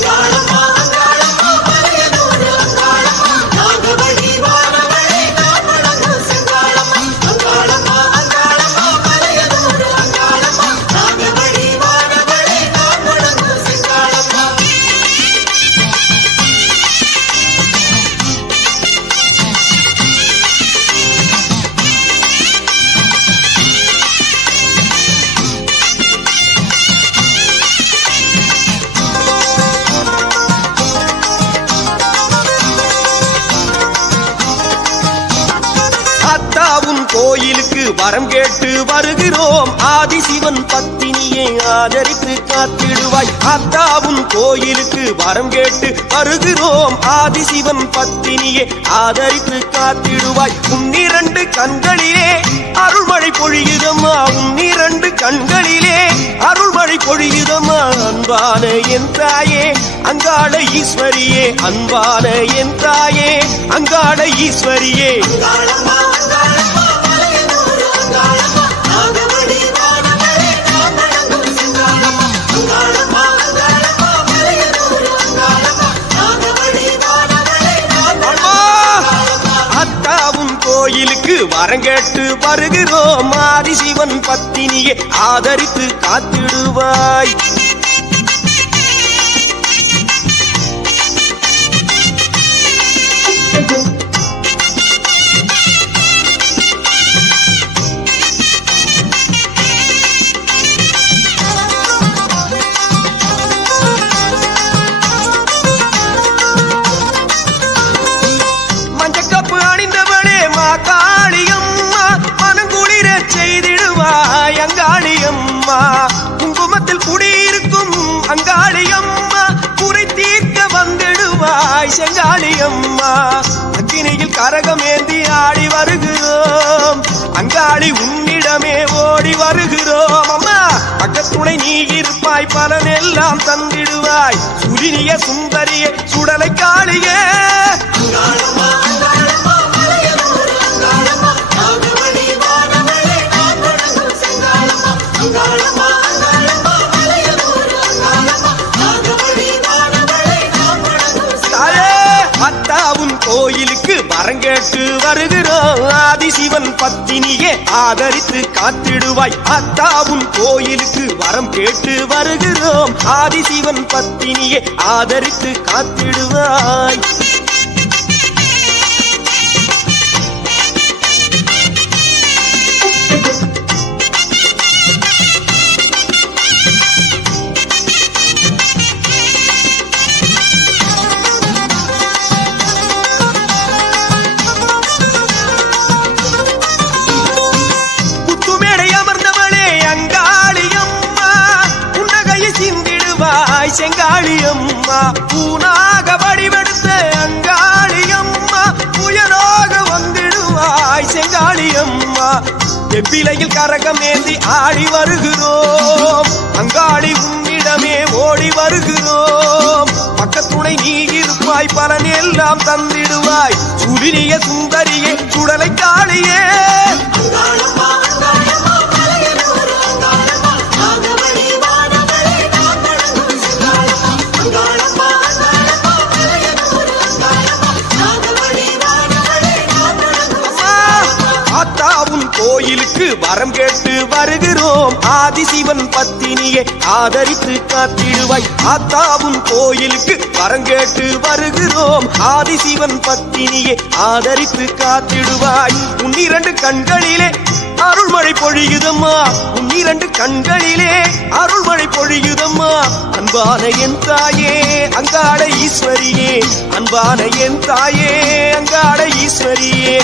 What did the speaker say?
¡Claro! கோயிலுக்கு வரம் கேட்டு வருகிறோம். ஆதிசிவன் பத்தினியை ஆதரித்து காத்திடுவாய். அத்தாவும் கோயிலுக்கு வரம் கேட்டு வருகிறோம். ஆதிசிவன் பத்தினியை ஆதரித்து காத்திடுவாய். உன்னிரண்டு கண்களிலே அருள்மழை பொழியுதம்மா. உன்னிரண்டு கண்களிலே அருள்மழை பொழியுதம்மா. அன்பான என் தாயே அங்காள ஈஸ்வரியே அன்பான என் தாயே அங்காள ஈஸ்வரியே. அரங்கேட்டு வருகிறோம் வருகிறோம் ஆதிசிவன் பத்தினியை ஆதரித்து காத்திடுவாய். வந்திடுவாய் செங்காளியம்மா அக்கினியில் கரகம் ஏந்தி ஆடி வருகிறோம். அங்காளி உன்னிடமே ஓடி வருகிறோம். அம்மா பக்கத்துணை நீ இருப்பாய் பலன் எல்லாம் தந்திடுவாய். சுரினிய சுந்தரிய சுடலை காளியே. கேட்டு வருகிறோம் ஆதிசிவன் பத்தினியே ஆதரித்து காத்திடுவாய். அத்தாவும் கோயிலுக்கு வரம் கேட்டு வருகிறோம். ஆதிசிவன் பத்தினியே ஆதரித்து காத்திடுவாய். அங்காளியம்மா பூனாக வடிவெடுத்த அங்காளியம்மா புயலாக வந்திடுவாய் செங்காளியம்மா. எவ்விலையில் கரகம் ஏந்தி ஆடி வருகிறோம். அங்காளி உன்னிடமே ஓடி வருகிறோம். பக்கத்துணை நீ இருப்பாய் பலன் எல்லாம் தந்திடுவாய். சுடினிய சுந்தரியே சுடலை காளியே. கோயிலுக்கு வரம் கேட்டு வருகிறோம். ஆதிசிவன் பத்தினியை ஆதரித்து காத்திடுவாய். ஆத்தாவும் கோயிலுக்கு வரம் கேட்டு வருகிறோம். ஆதிசிவன் பத்தினியை ஆதரித்து காத்திடுவாய். உன் இரண்டு கண்களிலே அருள்மழை பொழியுதம்மா. உன் இரண்டு கண்களிலே அருள்மழை பொழியுதம்மா. அன்பான என் தாயே அங்காட ஈஸ்வரியே. அன்பான என் தாயே அங்காட ஈஸ்வரியே.